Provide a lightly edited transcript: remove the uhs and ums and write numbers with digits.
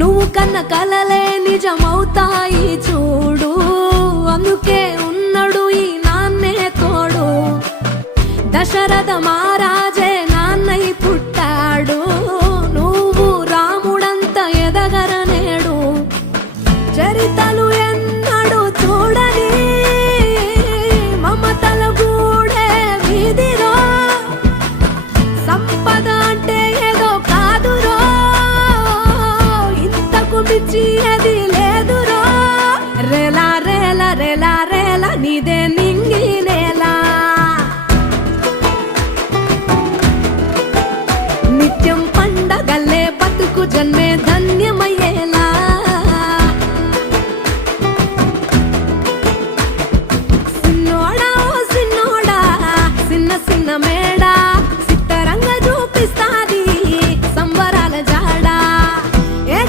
నువ్వు కన్న కలలే నిజమవుతాయి చూడు, అందుకే ఉన్నాడు ఈ నాన్నే తోడు. దశరథ మహారాజే నాన్నై పుట్టాడు, నువ్వు రాముడంత ఎదగరనేడు. చరితలు ఎన్నడు చూడని మమతల గూడే వీధిరో, సంపద అంటే ఏదో కాదురో, ఇంతకు మించి అది